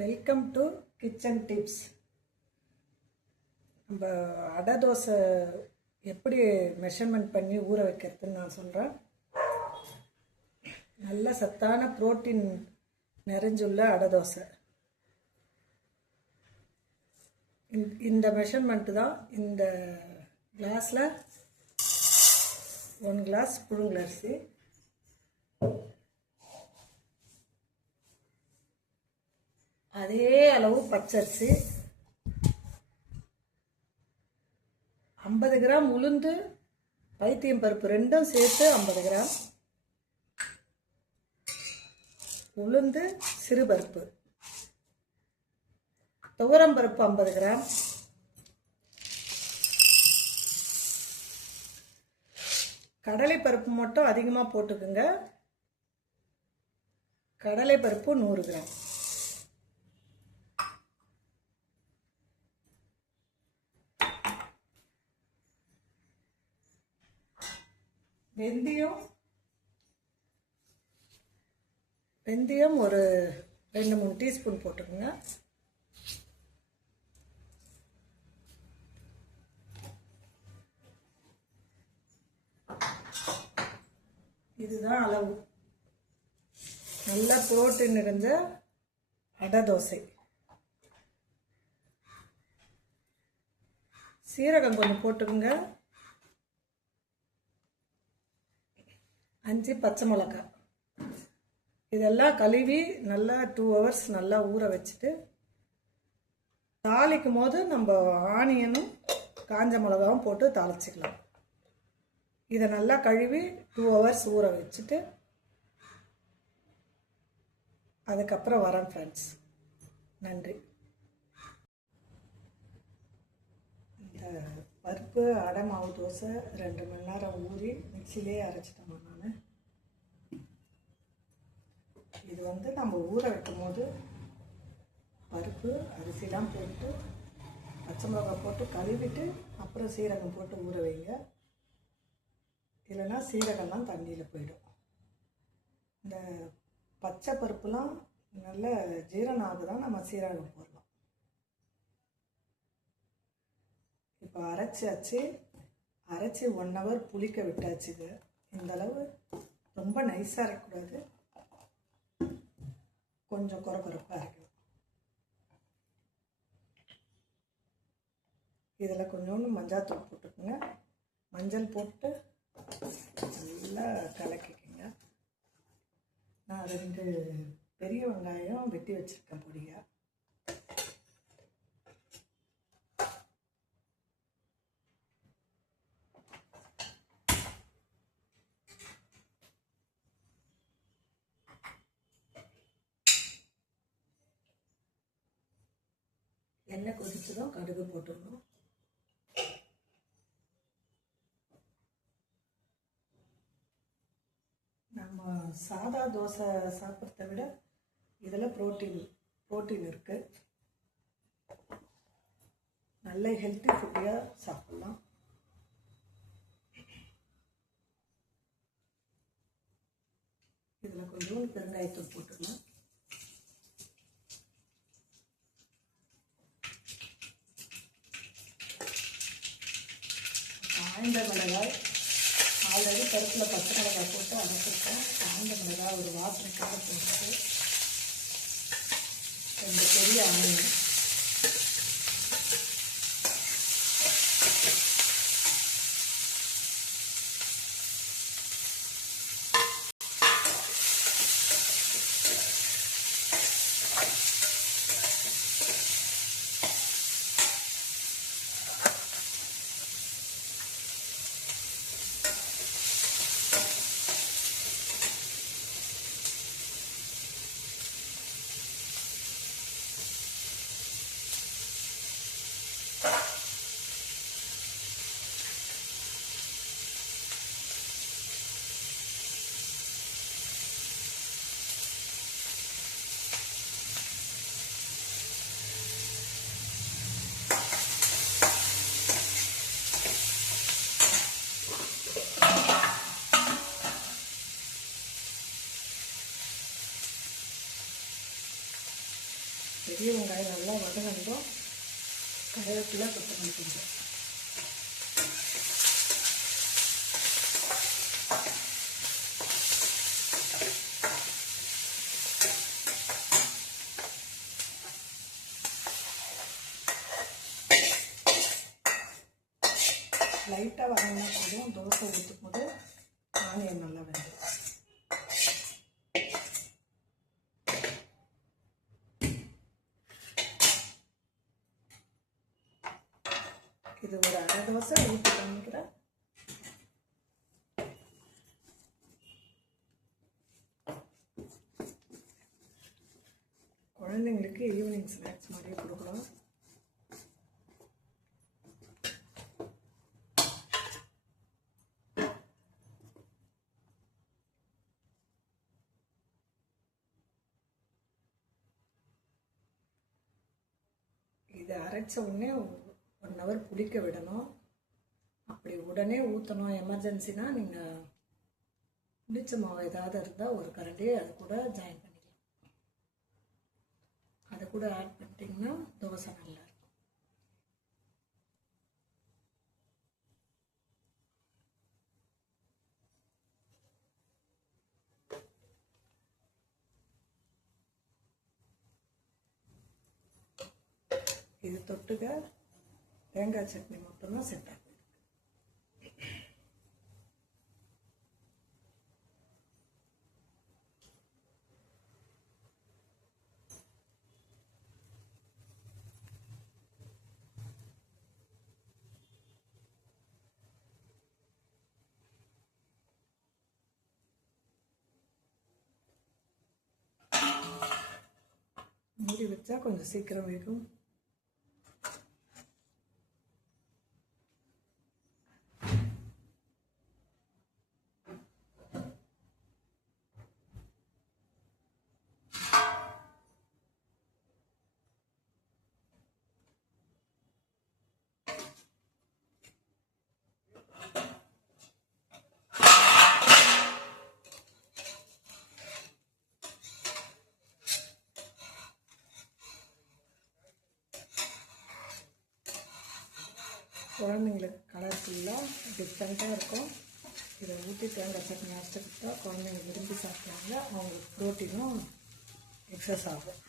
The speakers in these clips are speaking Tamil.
Welcome to kitchen tips. நம்ம அடை தோசை எப்படி மெஷர்மெண்ட் பண்ணி ஊற வைக்கிறதுன்னு நான் சொல்கிறேன். நல்ல சத்தான புரோட்டீன் நிறைஞ்சுள்ள அடை தோசை. இந்த மெஷர்மெண்ட்டு தான். இந்த கிளாஸில் 1 கிளாஸ் புழுங்கலரிசி, அதே அளவு பச்சரிசி, 50 கிராம் உளுந்து, பைத்தியம் பருப்பு ரெண்டும் சேர்த்து 50 கிராம், உளுந்து சிறுபருப்பு, துவரம் பருப்பு 50 கிராம், கடலை பருப்பு மட்டும் அதிகமாக போட்டுக்குங்க. கடலை பருப்பு 100 கிராம், வெந்தயம் ஒரு 2-3 டீஸ்பூன் போட்டுக்கோங்க. இதுதான் அளவு. நல்ல புரோட்டீன் நிறைஞ்ச அடை தோசை. சீரகம் கொஞ்சம் போட்டுக்கோங்க. 5 பச்சை மிளகாய். இதெல்லாம் கழுவி நல்லா 2 ஹவர்ஸ் நல்லா ஊற வச்சுட்டு, தாளிக்கும் போது நம்ம ஆனியனும் காஞ்ச மிளகாவும் போட்டு தாளிச்சிக்கலாம். இதை நல்லா கழுவி 2 ஹவர்ஸ் ஊற வச்சுட்டு அதுக்கப்புறம் வரேன் ஃப்ரெண்ட்ஸ். நன்றி. இந்த பருப்பு அடை மாவு தோசை 2 மணி நேரம் ஊறி மிக்சிலே அரைச்சிட்டோம் நான். இது நம்ம ஊற வைக்கும் போது பருப்பு அரிசிலாம் போட்டு பச்சை மிளகாய் போட்டு கழுவிட்டு அப்புறம் சீரகம் போட்டு ஊற வைங்க. இல்லைன்னா சீரகம்லாம் தண்ணியில் போயிடும். இந்த பச்சை பருப்புலாம் நல்ல ஜீரணம் ஆகுதான் நம்ம சீரகம் போடலாம். இப்போ அரைச்சி 1 ஹவர் புளிக்க விட்டாச்சுது. இந்த அளவு ரொம்ப நைஸாக இருக்கக்கூடாது, கொஞ்சம் குறப்பாக இருக்கணும். இதில் கொஞ்சோண்டு மஞ்சாத்தூள் போட்டுக்கோங்க. மஞ்சள் போட்டு நல்லா கலக்கிக்கோங்க. நான் 2 பெரிய வெங்காயம் வெட்டி வச்சுருக்கேன் பொடியாக. எண்ணெய் கொதிச்சதும் கடுகு போட்டுக்கணும். நம்ம சாதா தோசை சாப்பிட்றத விட இதில் புரோட்டீன் இருக்குது. நல்ல ஹெல்த்தி ஃபுட்டியாக சாப்பிட்லாம். இதில் கொஞ்சம் பெருங்காயத்தூள் போட்டுக்கலாம். காய்ந்த மிளகாய், ஆல்ரெடி பருப்பில் பச்சை மிளகாய் போட்டு அரைச்சிருக்கோம். காய்ந்த மிளகாய் ஒரு வாசனைக்காக போட்டு 2 பெரிய ஆனியன், பெரிய வெங்காயம் நல்லா வதங்கணும். கருவேப்பிலை, கொத்தமல்லி கொஞ்சம். லைட்டாக வதங்கினா போதும். தோசை ஊற்றும் போது ஆனியன் நல்லா வெந்துடும். இது ஒரு அரை தோசை ஊற்றி காமிக்கிறேன். குழந்தைங்களுக்கு ஈவினிங் ஸ்நாக்ஸ் மாதிரியே கொடுக்கலாம். இதை அரைச்ச உடனே 1 hour புளிக்க விடணும். அப்படி உடனே ஊற்றணும் எமர்ஜென்சினா நீங்கள் புளிச்ச மாவு ஏதாவது இருந்தால் ஒரு கரண்டி அது கூட ஜாயின் பண்ணிக்கலாம். அதை கூட ஆட் பண்ணிட்டீங்கன்னா தோசை நல்லா இருக்கும். இது தொட்டுக்க தேங்காய் சட்னி மட்டும்தான் செட் ஆகும். மூடி வச்சா கொஞ்சம் சீக்கிரம் வேகும். குழந்தைங்களுக்கு கலர்ஃபுல்லாக டிஃப்ரெண்ட்டாக இருக்கும். இதை ஊற்றி தேங்காய் சட்னி அரைச்சி கொடுத்தா குழந்தைங்க விரும்பி சாப்பிட்டாங்க. அவங்களுக்கு ப்ரோட்டீனும் எக்ஸஸ் ஆகும்.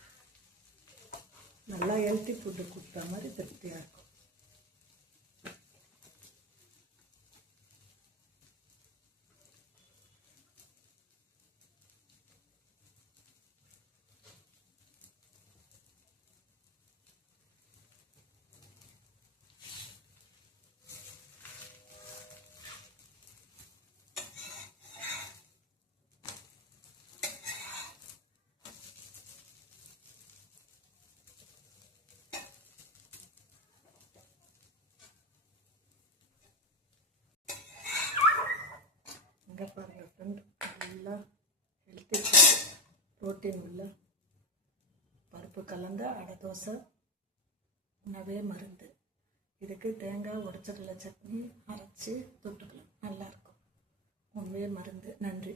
நல்லா ஹெல்த்தி ஃபுட்டு கொடுத்தா மாதிரி திருப்தியாக இருக்கும். பாருங்கள் ஃப்ரெண்ட், நல்லா ஹெல்த்தி ப்ரோட்டீன் உள்ள பருப்பு கலந்த அடை தோசை உணவே மருந்து. இதுக்கு தேங்காய் உடச்சக்கடலை சட்னி அரைச்சி தொட்டுக்கலாம். நல்லாயிருக்கும். உணவே மருந்து. நன்றி.